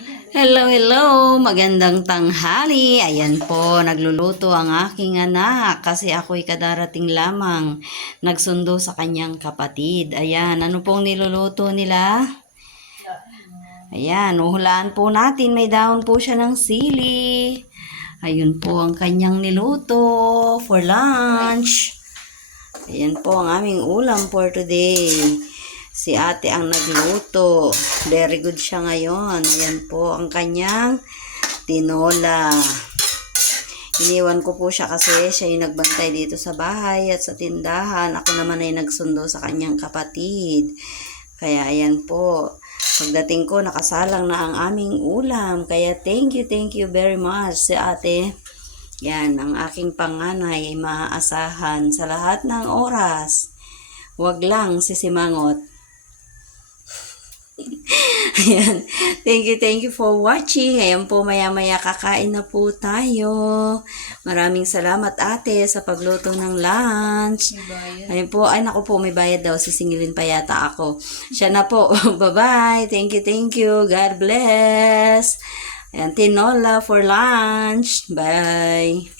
Hello, hello! Magandang tanghali. Ayan po, nagluluto ang aking anak kasi ako'y kadarating lamang nagsundo sa kanyang kapatid. Ayan, ano pong niluluto nila? Ayan, uhulaan po natin. May dahon po siya ng sili. Ayun po ang kanyang niluto for lunch. Ayan po ang aming ulam for today. Si ate ang nagluto. Very good siya ngayon. Ayan po ang kanyang tinola. Iniwan ko po siya kasi siya yung nagbantay dito sa bahay at sa tindahan. Ako naman ay nagsundo sa kanyang kapatid. Kaya ayan po. Pagdating ko, nakasalang na ang aming ulam. Kaya thank you very much si ate. Yan, ang aking panganay ay maaasahan sa lahat ng oras. Huwag lang sisimangot. Ayan. Thank you for watching. Ayan po, maya-maya kakain na po tayo. Maraming salamat ate sa pagluto ng lunch. Ayan po, ay naku po, may bayad daw. Sisingilin pa yata ako. Siya na po. Bye-bye. Thank you. God bless. Ayan, tinola for lunch. Bye.